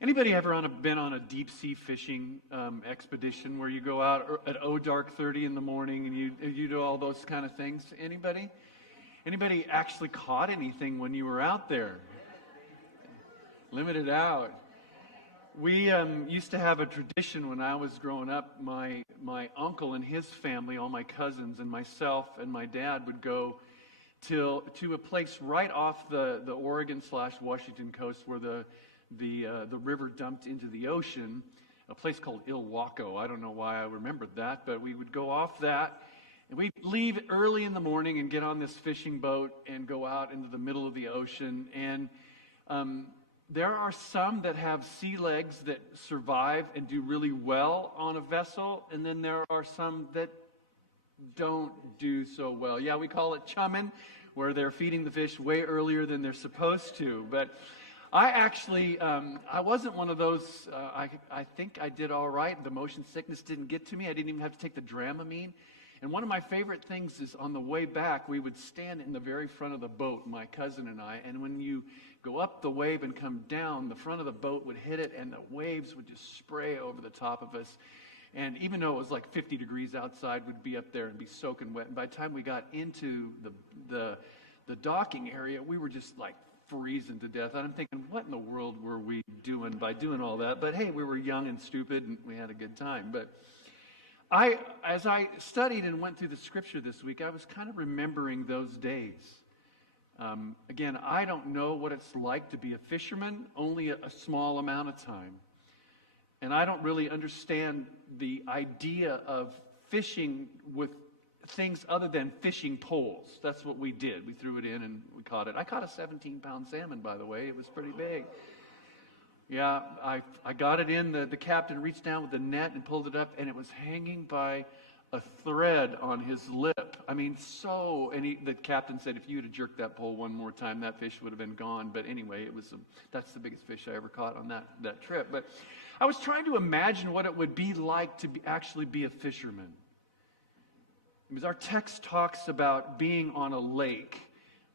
Anybody ever been on a deep sea fishing expedition where you go out at dark 30 in the morning and you do all those kind of things? Anybody? Anybody actually caught anything when you were out there? Limited out. We used to have a tradition when I was growing up. My uncle and his family, all my cousins and myself and my dad would go to a place right off the Oregon/Washington coast where the river dumped into the ocean, a place called Ilwaco. I don't know why I remembered that, but we would go off that, and we'd leave early in the morning and get on this fishing boat and go out into the middle of the ocean. And there are some that have sea legs that survive and do really well on a vessel, and then there are some that don't do so well. Yeah, we call it chumming, where they're feeding the fish way earlier than they're supposed to. But I actually, I wasn't one of those. I think I did all right. The motion sickness didn't get to me. I didn't even have to take the Dramamine. And one of my favorite things is on the way back, we would stand in the very front of the boat, my cousin and I, and when you go up the wave and come down, the front of the boat would hit it, and the waves would just spray over the top of us. And even though it was like 50 degrees outside, we'd be up there and be soaking wet. And by the time we got into the docking area, we were just like freezing to death. And I'm thinking, what in the world were we doing by doing all that? But hey, we were young and stupid, and we had a good time. But as I studied and went through the scripture this week, I was kind of remembering those days. Again, I don't know what it's like to be a fisherman, only a small amount of time. And I don't really understand the idea of fishing with things other than fishing poles. That's what we did. We threw it in and we caught it. I caught a 17-pound salmon, by the way. It was pretty big. Yeah, I got it in. The captain reached down with the net and pulled it up, and it was hanging by a thread on his lip. I mean, the captain said if you had jerked that pole one more time, that fish would have been gone. But anyway, that's the biggest fish I ever caught on that trip. But I was trying to imagine what it would be like to actually be a fisherman. Because our text talks about being on a lake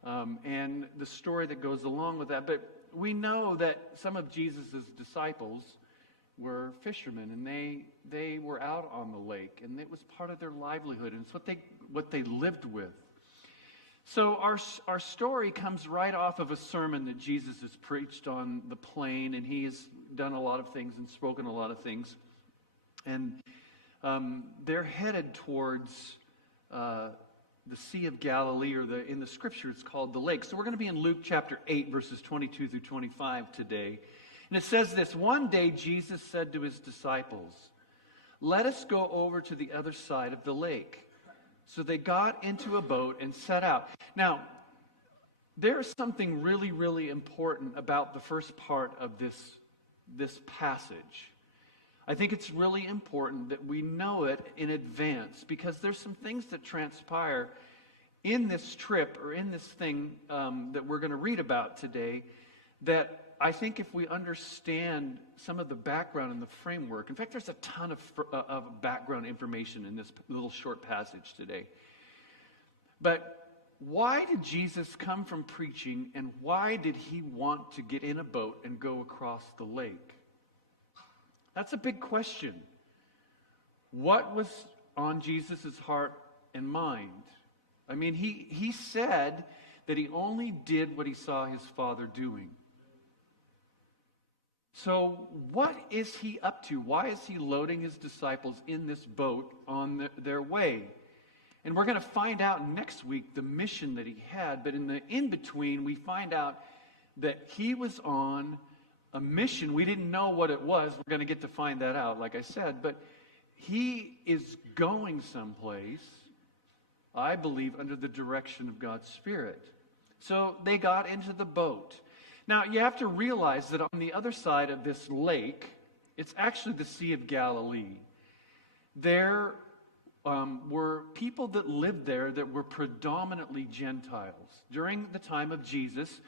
and the story that goes along with that. But we know that some of Jesus' disciples were fishermen, and they were out on the lake, and it was part of their livelihood, and it's what they lived with. So our story comes right off of a sermon that Jesus has preached on the plain, and he has done a lot of things and spoken a lot of things. And they're headed towards the Sea of Galilee, or in the scripture it's called the lake. So we're going to be in Luke chapter 8, verses 22 through 25 today. And it says this: one day Jesus said to his disciples, "Let us go over to the other side of the lake." So they got into a boat and set out. Now, there's something really, really important about the first part of this passage. I think it's really important that we know it in advance, because there's some things that transpire in this trip, or in this thing that we're going to read about today, that I think if we understand some of the background and the framework, in fact, there's a ton of background information in this little short passage today. But why did Jesus come from preaching, and why did he want to get in a boat and go across the lake? That's a big question. What was on Jesus' heart and mind? I mean, he said that he only did what he saw his Father doing. So what is he up to? Why is he loading his disciples in this boat on their way? And we're going to find out next week the mission that he had. But in the in-between, we find out that he was on a mission. We didn't know what it was. We're going to get to find that out, like I said. But he is going someplace, I believe, under the direction of God's Spirit. So they got into the boat. Now, you have to realize that on the other side of this lake, it's actually the Sea of Galilee. There were people that lived there that were predominantly Gentiles. During the time of Jesus,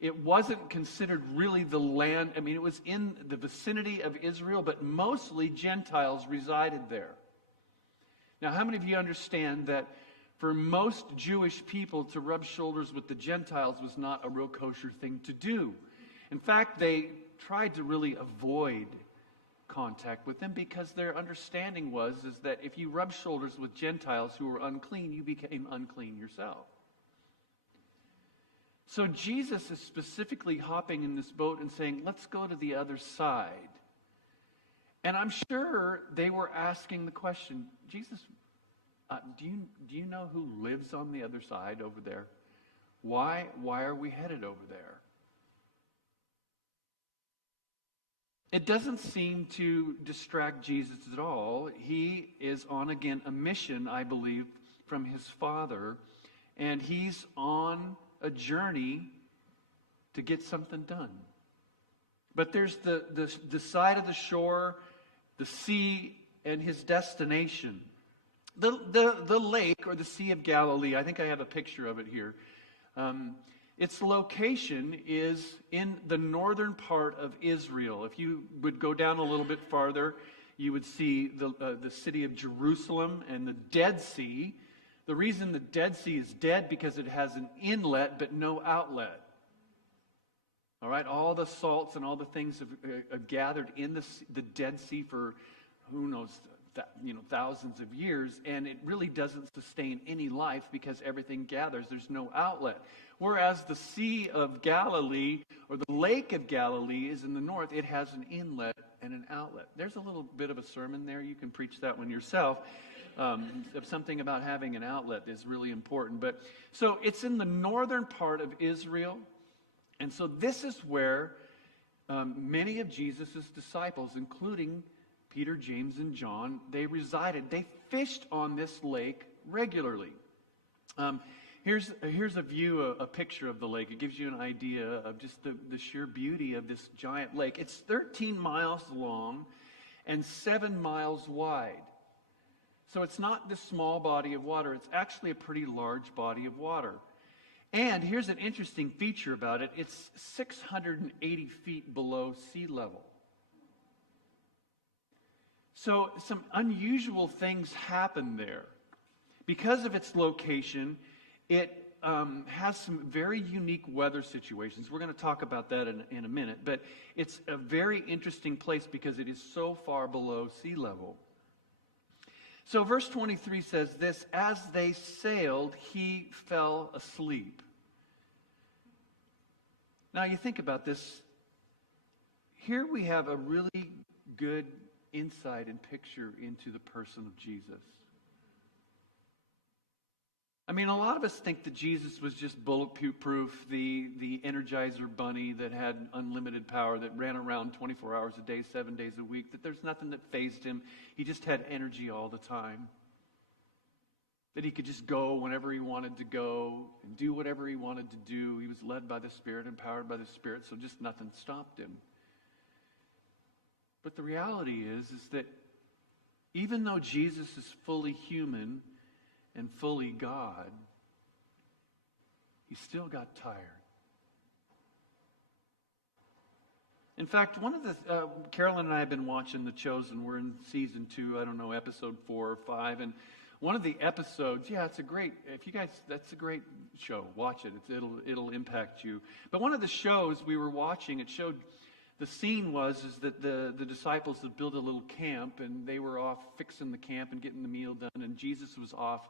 it wasn't considered really the land. I mean, it was in the vicinity of Israel, but mostly Gentiles resided there. Now, how many of you understand that for most Jewish people to rub shoulders with the Gentiles was not a real kosher thing to do? In fact, they tried to really avoid contact with them because their understanding is that if you rub shoulders with Gentiles who were unclean, you became unclean yourself. So Jesus is specifically hopping in this boat and saying, let's go to the other side. And I'm sure they were asking the question, Jesus, do you know who lives on the other side over there? Why are we headed over there? It doesn't seem to distract Jesus at all. He is on, again, a mission, I believe, from his Father. And he's on a journey to get something done. But there's the side of the shore, the sea, and his destination. The lake, or the Sea of Galilee, I think I have a picture of it here. Its location is in the northern part of Israel. If you would go down a little bit farther, you would see the city of Jerusalem and the Dead Sea. The reason the Dead Sea is dead because it has an inlet but no outlet. All right, all the salts and all the things have gathered in the Dead Sea for who knows, thousands of years, and it really doesn't sustain any life because everything gathers. There's no outlet. Whereas the Sea of Galilee, or the Lake of Galilee, is in the north. It has an inlet and an outlet. There's a little bit of a sermon there. You can preach that one yourself. Something about having an outlet is really important. But so it's in the northern part of Israel, and so this is where many of Jesus' disciples, including Peter, James, and John, they resided. They fished on this lake regularly. Here's a view, a picture of the lake. It gives you an idea of just the sheer beauty of this giant lake. It's 13 miles long and 7 miles wide. So it's not this small body of water. It's actually a pretty large body of water. And here's an interesting feature about it. It's 680 feet below sea level. So some unusual things happen there. Because of its location, it has some very unique weather situations. We're going to talk about that in a minute. But it's a very interesting place because it is so far below sea level. So verse 23 says this, as they sailed, he fell asleep. Now you think about this. Here we have a really good insight and picture into the person of Jesus. I mean, a lot of us think that Jesus was just bulletproof, the Energizer bunny that had unlimited power, that ran around 24 hours a day, 7 days a week, that there's nothing that fazed him. He just had energy all the time. That he could just go whenever he wanted to go and do whatever he wanted to do. He was led by the Spirit, empowered by the Spirit, so just nothing stopped him. But the reality is that even though Jesus is fully human and fully God, he still got tired. In fact, one of the Carolyn and I have been watching The Chosen. We're in season 2, I don't know, episode 4 or 5, and one of the episodes, it's a great. If you guys, that's a great show. Watch it. It'll impact you. But one of the shows we were watching, it showed. The scene is that the disciples had built a little camp, and they were off fixing the camp and getting the meal done, and Jesus was off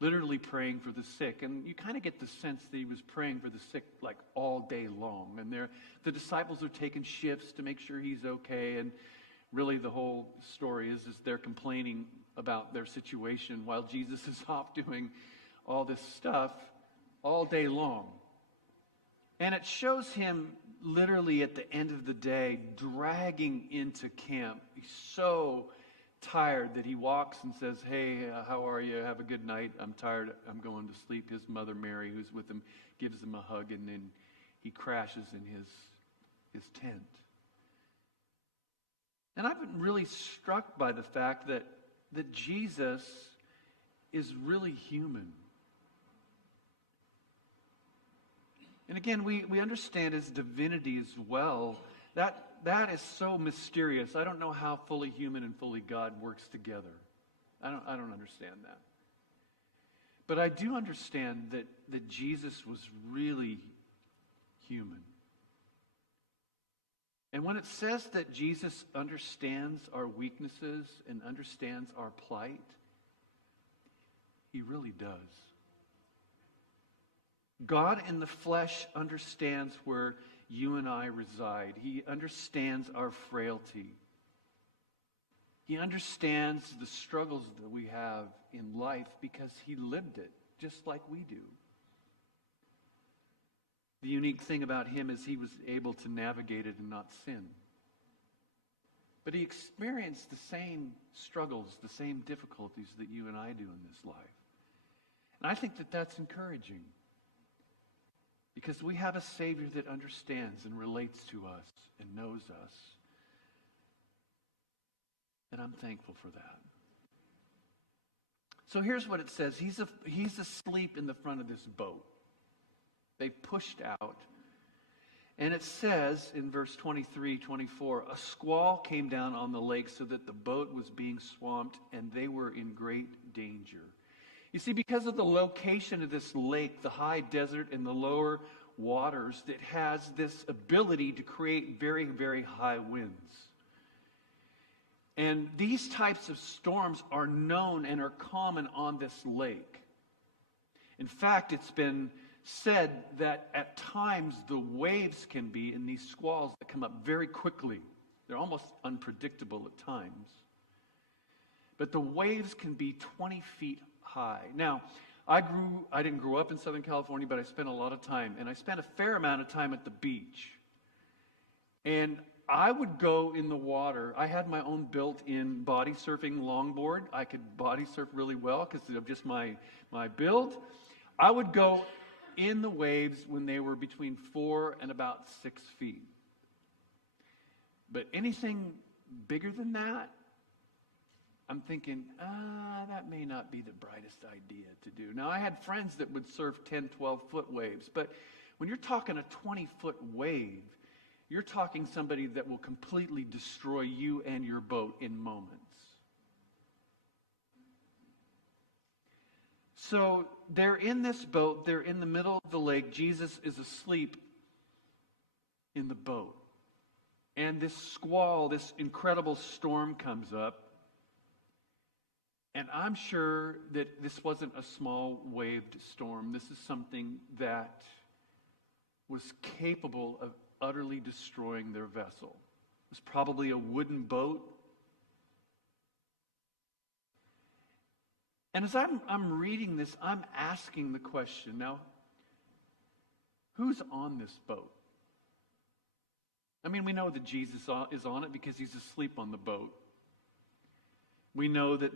literally praying for the sick. And you kind of get the sense that he was praying for the sick like all day long. And the disciples are taking shifts to make sure he's okay. And really the whole story is they're complaining about their situation while Jesus is off doing all this stuff all day long. And it shows him literally at the end of the day dragging into camp. He's so tired that he walks and says, hey, how are you? Have a good night. I'm tired. I'm going to sleep. His mother Mary, who's with him, gives him a hug, and then he crashes in his tent. And I've been really struck by the fact that Jesus is really human. And again, we understand his divinity as well. That is so mysterious. I don't know how fully human and fully God works together. I don't understand that. But I do understand that Jesus was really human. And when it says that Jesus understands our weaknesses and understands our plight, he really does. God in the flesh understands where you and I reside. He understands our frailty. He understands the struggles that we have in life because he lived it just like we do. The unique thing about him is he was able to navigate it and not sin. But he experienced the same struggles, the same difficulties that you and I do in this life. And I think that that's encouraging because we have a Savior that understands and relates to us and knows us. And I'm thankful for that. So here's what it says. He's asleep in the front of this boat. They've pushed out. And it says in verse 23, 24, a squall came down on the lake so that the boat was being swamped and they were in great danger. You see, because of the location of this lake, the high desert and the lower waters, it has this ability to create very, very high winds. And these types of storms are known and are common on this lake. In fact, it's been said that at times the waves can be in these squalls that come up very quickly. They're almost unpredictable at times. But the waves can be 20 feet high. Now, I didn't grow up in Southern California, but I spent a lot of time, and I spent a fair amount of time at the beach. And I would go in the water. I had my own built-in body surfing longboard. I could body surf really well because of just my build. I would go in the waves when they were between 4 and about 6 feet. But anything bigger than that, I'm thinking, that may not be the brightest idea to do. Now, I had friends that would surf 10, 12-foot waves, but when you're talking a 20-foot wave, you're talking somebody that will completely destroy you and your boat in moments. So they're in this boat. They're in the middle of the lake. Jesus is asleep in the boat. And this squall, this incredible storm comes up. And I'm sure that this wasn't a small-waved storm. This is something that was capable of utterly destroying their vessel. It was probably a wooden boat. And as I'm reading this, I'm asking the question, now, who's on this boat? I mean, we know that Jesus is on it because he's asleep on the boat. We know that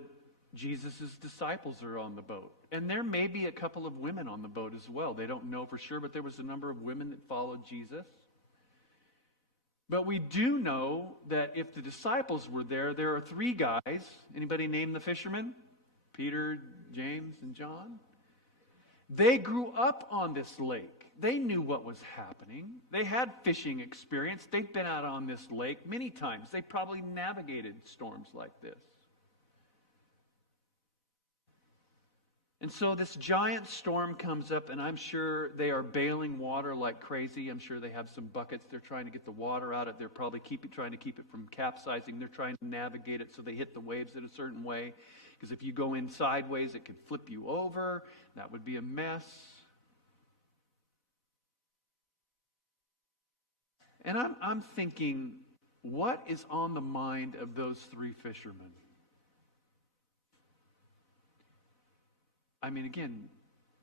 Jesus' disciples are on the boat. And there may be a couple of women on the boat as well. They don't know for sure, but there was a number of women that followed Jesus. But we do know that if the disciples were there, there are 3 guys. Anybody name the fishermen? Peter, James, and John. They grew up on this lake. They knew what was happening. They had fishing experience. They've been out on this lake many times. They probably navigated storms like this. And so this giant storm comes up, and I'm sure they are bailing water like crazy. I'm sure they have some buckets. They're trying to get the water out of it. They're probably trying to keep it from capsizing. They're trying to navigate it so they hit the waves in a certain way. Because if you go in sideways, it could flip you over. That would be a mess. And I'm thinking, what is on the mind of those 3 fishermen? I mean, again,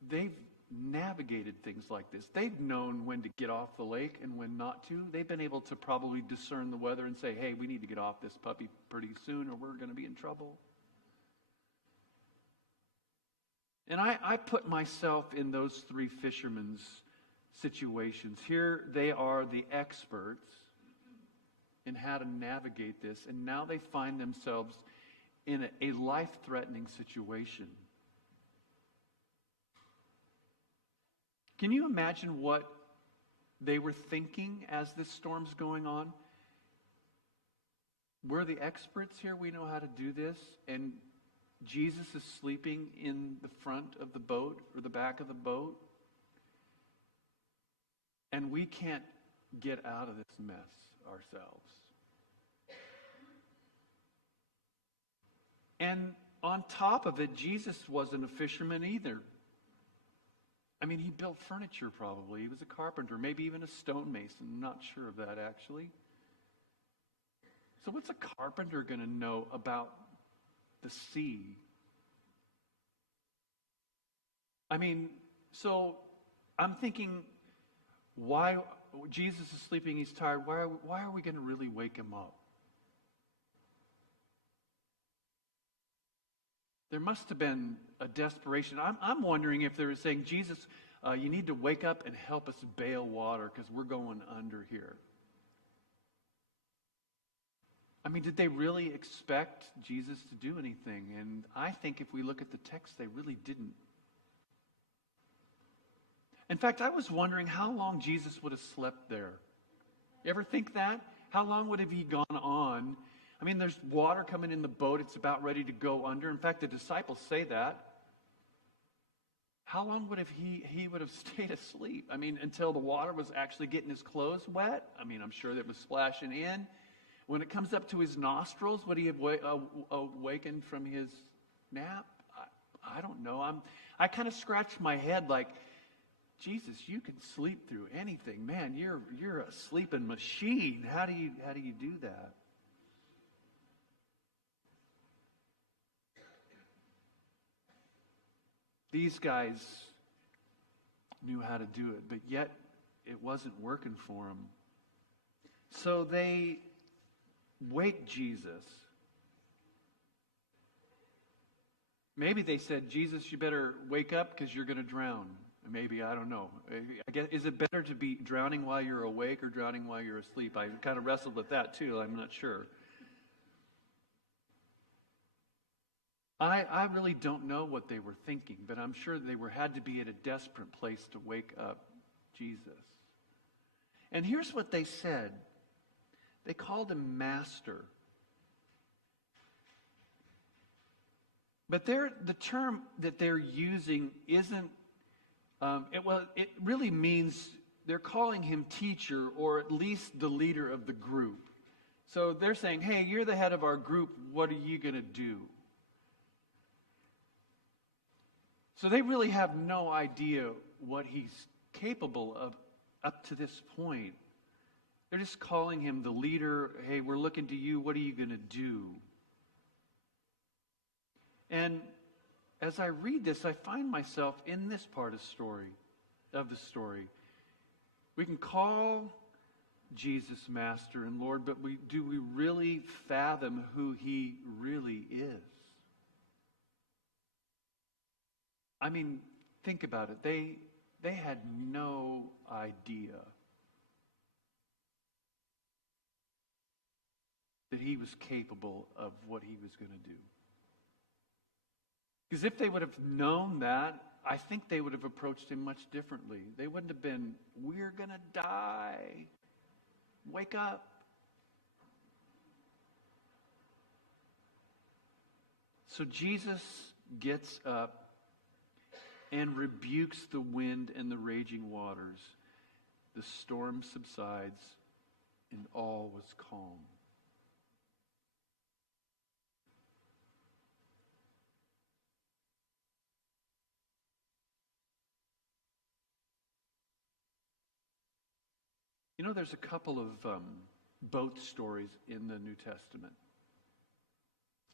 they've navigated things like this. They've known when to get off the lake and when not to. They've been able to probably discern the weather and say, hey, we need to get off this puppy pretty soon or we're going to be in trouble. And I put myself in those 3 fishermen's situations. Here they are the experts in how to navigate this, and now they find themselves in a life-threatening situation. Can you imagine what they were thinking as this storm's going on? We're the experts here. We know how to do this. And Jesus is sleeping in the front of the boat or the back of the boat. And we can't get out of this mess ourselves. And on top of it, Jesus wasn't a fisherman either. I mean, he built furniture probably. He was a carpenter, maybe even a stonemason. I'm not sure of that, actually. So what's a carpenter going to know about the sea? I mean, so I'm thinking, why Jesus is sleeping, he's tired. Why are we going to really wake him up? There must have been a desperation. I'm wondering if they were saying, Jesus, you need to wake up and help us bail water because we're going under here. I mean, did they really expect Jesus to do anything? And I think if we look at the text, they really didn't. In fact, I was wondering how long Jesus would have slept there. You ever think that? How long would have he gone on? I mean, there's water coming in the boat. It's about ready to go under. In fact, the disciples say that. How long would have he would have stayed asleep? I mean, until the water was actually getting his clothes wet? I mean, I'm sure that was splashing in. When it comes up to his nostrils, would he have awakened from his nap? I don't know. I kind of scratched my head like, Jesus, you can sleep through anything. Man, you're a sleeping machine. How do you do that? These guys knew how to do it, but yet it wasn't working for them. So they wake Jesus. Maybe they said, Jesus, you better wake up because you're going to drown. Maybe, I don't know. I guess, is it better to be drowning while you're awake or drowning while you're asleep? I kind of wrestled with that too. I'm not sure. I really don't know what they were thinking, but I'm sure they had to be at a desperate place to wake up Jesus. And here's what they said. They called him Master. But the term that they're using isn't, it really means they're calling him teacher or at least the leader of the group. So they're saying, hey, you're the head of our group. What are you going to do? So they really have no idea what he's capable of up to this point. They're just calling him the leader. Hey, we're looking to you. What are you going to do? And as I read this, I find myself in this part of the story. We can call Jesus Master and Lord, but do we really fathom who he really is? I mean, think about it. They had no idea that he was capable of what he was going to do. Because if they would have known that, I think they would have approached him much differently. They wouldn't have been, we're going to die. Wake up. So Jesus gets up and rebukes the wind and the raging waters. The storm subsides, and all was calm. You know, there's a couple of boat stories in the New Testament.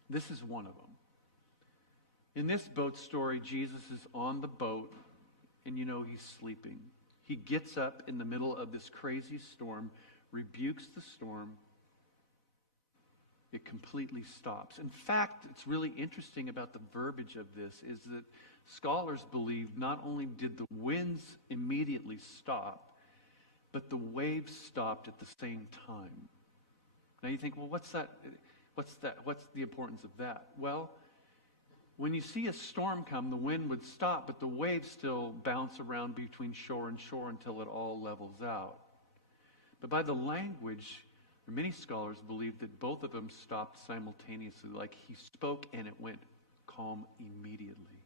This is one of them. In this boat story, Jesus is on the boat, and he's sleeping. He gets up in the middle of this crazy storm, rebukes the storm. It completely stops. In fact, it's really interesting about the verbiage of this is that scholars believe not only did the winds immediately stop, but the waves stopped at the same time. Now you think, well, what's that? What's the importance of that? Well, when you see a storm come, the wind would stop, but the waves still bounce around between shore and shore until it all levels out. But by the language, many scholars believe that both of them stopped simultaneously, like he spoke and it went calm immediately.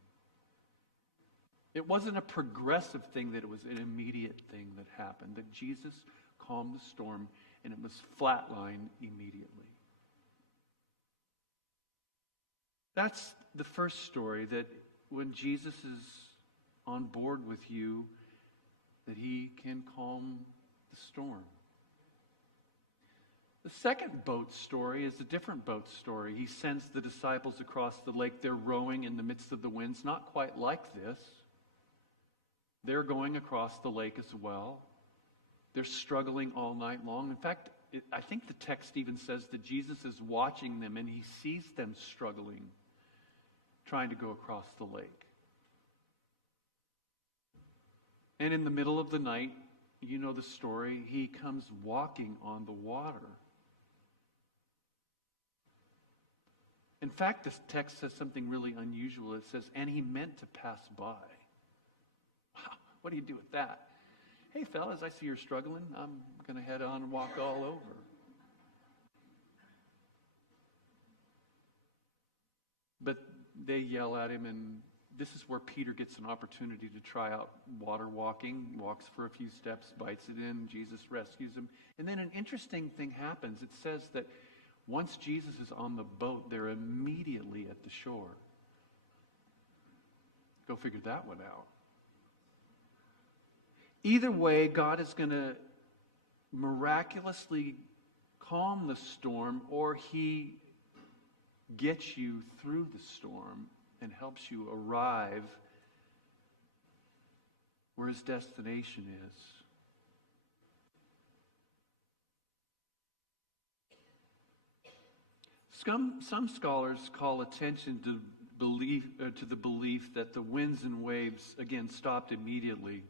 It wasn't a progressive thing, that it was an immediate thing that happened, that Jesus calmed the storm and it must flatline immediately. That's the first story, that when Jesus is on board with you, that he can calm the storm. The second boat story is a different boat story. He sends the disciples across the lake. They're rowing in the midst of the winds, not quite like this. They're going across the lake as well. They're struggling all night long. In fact, I think the text even says that Jesus is watching them and he sees them struggling, trying to go across the lake. And in the middle of the night, you know the story, he comes walking on the water. In fact, this text says something really unusual. It says, and he meant to pass by. Wow, what do you do with that? Hey, fellas, I see you're struggling. I'm going to head on and walk all over. But they yell at him, and this is where Peter gets an opportunity to try out water walking, walks for a few steps, bites it in. Jesus rescues him. And then an interesting thing happens. It says that once Jesus is on the boat, they're immediately at the shore. Go figure that one out. Either way, God is going to miraculously calm the storm, or he gets you through the storm and helps you arrive where his destination is. Some scholars call attention to the belief that the winds and waves, again, stopped immediately.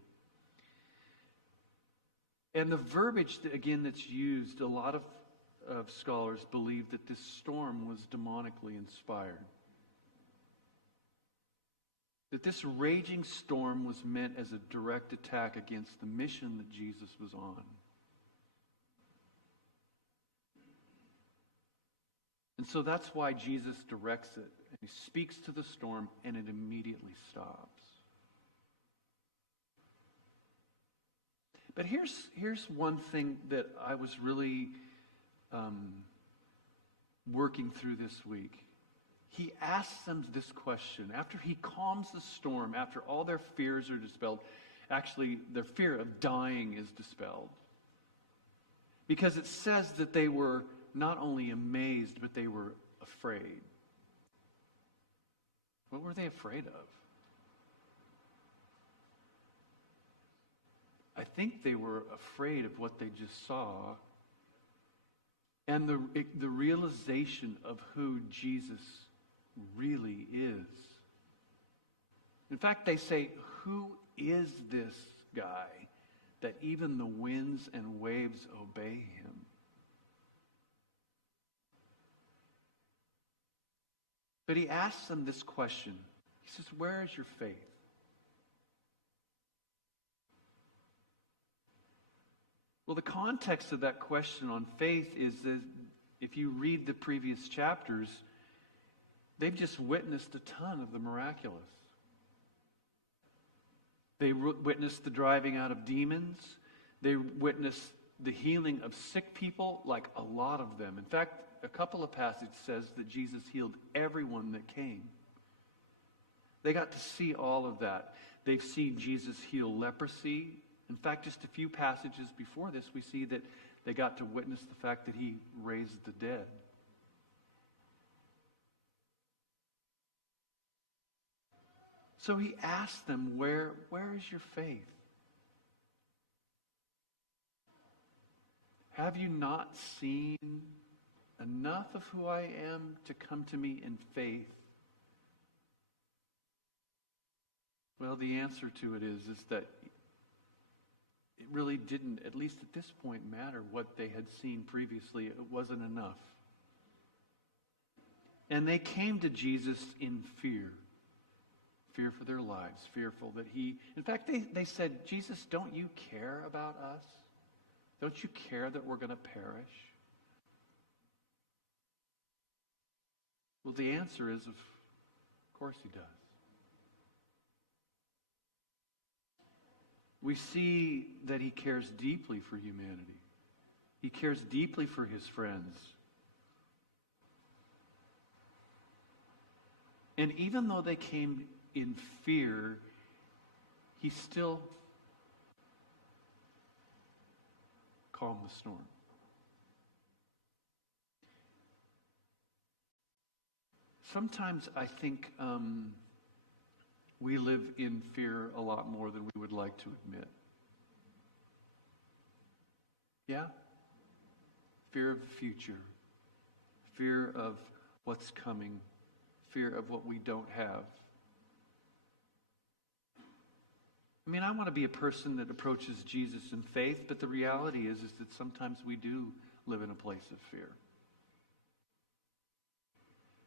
And the verbiage, that's used, a lot of scholars believe that this storm was demonically inspired. That this raging storm was meant as a direct attack against the mission that Jesus was on. And so that's why Jesus directs it. And he speaks to the storm, and it immediately stops. But here's one thing that I was really working through this week. He asks them this question. After he calms the storm, after all their fears are dispelled, actually their fear of dying is dispelled. Because it says that they were not only amazed, but they were afraid. What were they afraid of? I think they were afraid of what they just saw, and the realization of who Jesus really is. In fact, they say, who is this guy that even the winds and waves obey him? But he asks them this question. He says, where is your faith? Well, the context of that question on faith is that if you read the previous chapters, they've just witnessed a ton of the miraculous. They witnessed the driving out of demons. They witnessed the healing of sick people, like a lot of them. In fact, a couple of passages says that Jesus healed everyone that came. They got to see all of that. They've seen Jesus heal leprosy. In fact, just a few passages before this, we see that they got to witness the fact that he raised the dead. So he asked them, where is your faith? Have you not seen enough of who I am to come to me in faith? Well, the answer to it is that it really didn't, at least at this point, matter what they had seen previously. It wasn't enough. And they came to Jesus in fear. Fear for their lives, fearful that he... In fact, they said, Jesus, don't you care about us? Don't you care that we're going to perish? Well, the answer is, of course he does. We see that he cares deeply for humanity. He cares deeply for his friends. And even though they came in fear, he still calmed the storm. Sometimes I think we live in fear a lot more than we would like to admit. Yeah? Fear of the future. Fear of what's coming. Fear of what we don't have. I mean, I want to be a person that approaches Jesus in faith, but the reality is that sometimes we do live in a place of fear.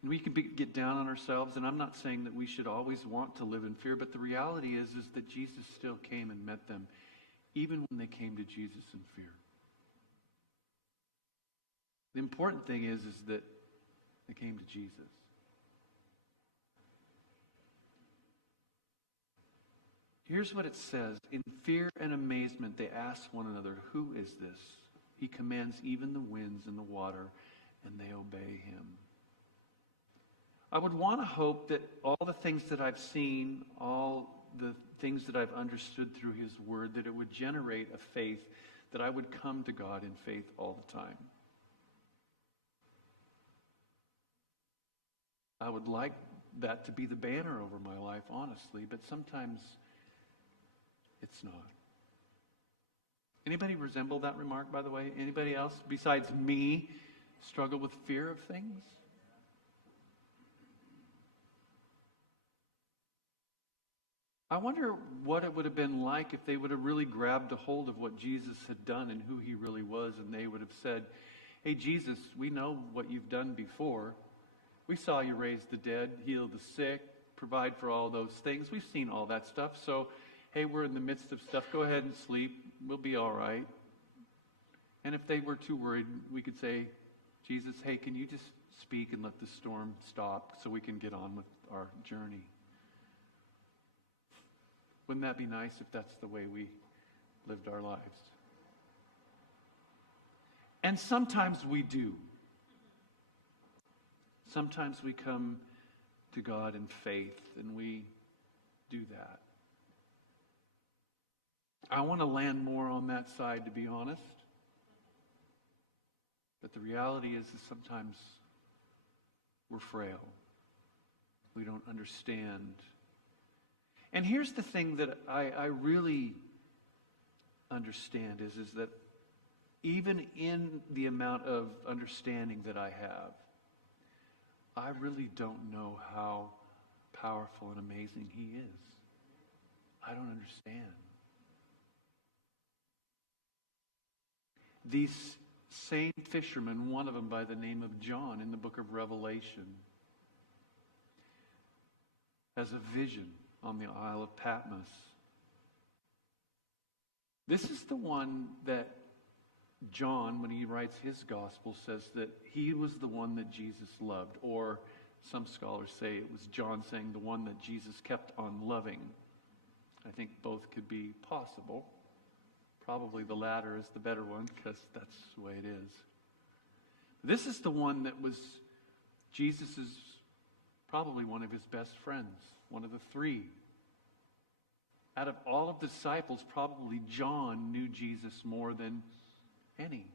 And we can get down on ourselves, and I'm not saying that we should always want to live in fear, but the reality is that Jesus still came and met them, even when they came to Jesus in fear. The important thing is that they came to Jesus. Here's what it says. In fear and amazement, they asked one another, "Who is this? He commands even the winds and the water, and they obey him." I would want to hope that all the things that I've seen, all the things that I've understood through his word, that it would generate a faith, that I would come to God in faith all the time. I would like that to be the banner over my life, honestly, but sometimes it's not. Anybody resemble that remark, by the way? Anybody else besides me struggle with fear of things? I wonder what it would have been like if they would have really grabbed a hold of what Jesus had done and who he really was, and they would have said, "Hey, Jesus, we know what you've done before. We saw you raise the dead, heal the sick, provide for all those things. We've seen all that stuff. So, hey, we're in the midst of stuff. Go ahead and sleep. We'll be all right." And if they were too worried, we could say, "Jesus, hey, can you just speak and let the storm stop so we can get on with our journey?" Wouldn't that be nice if that's the way we lived our lives? And sometimes we do. Sometimes we come to God in faith, and we do that. I want to land more on that side, to be honest. But the reality is that sometimes we're frail. We don't understand. And here's the thing that I really understand is that even in the amount of understanding that I have, I really don't know how powerful and amazing he is. I don't understand. These same fishermen, one of them by the name of John in the book of Revelation, has a vision on the Isle of Patmos. This is the one that John, when he writes his gospel, says that he was the one that Jesus loved. Or some scholars say it was John saying the one that Jesus kept on loving. I think both could be possible. Probably the latter is the better one, because that's the way it is. This is the one that was Jesus's, probably one of his best friends, one of the three. Out of all of the disciples, probably John knew Jesus more than any.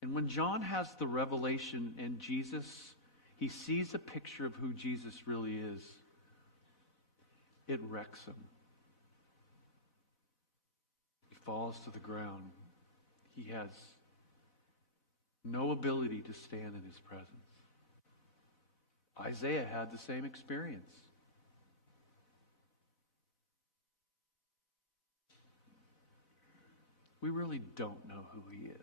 And when John has the revelation and Jesus, he sees a picture of who Jesus really is, it wrecks him. He falls to the ground. He has no ability to stand in his presence. Isaiah had the same experience. We really don't know who he is.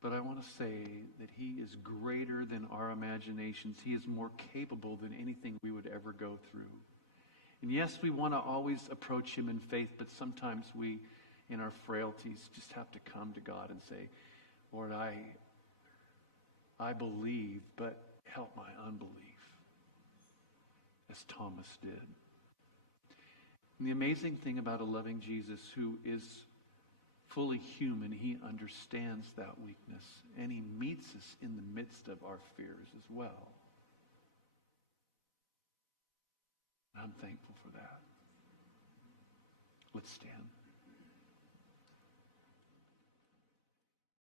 But I want to say that he is greater than our imaginations. He is more capable than anything we would ever go through. And yes, we want to always approach him in faith, but sometimes we, in our frailties, just have to come to God and say, "Lord, I believe, but help my unbelief." as Thomas did. And the amazing thing about a loving Jesus who is fully human, he understands that weakness, and he meets us in the midst of our fears as well. I'm thankful for that. Let's stand.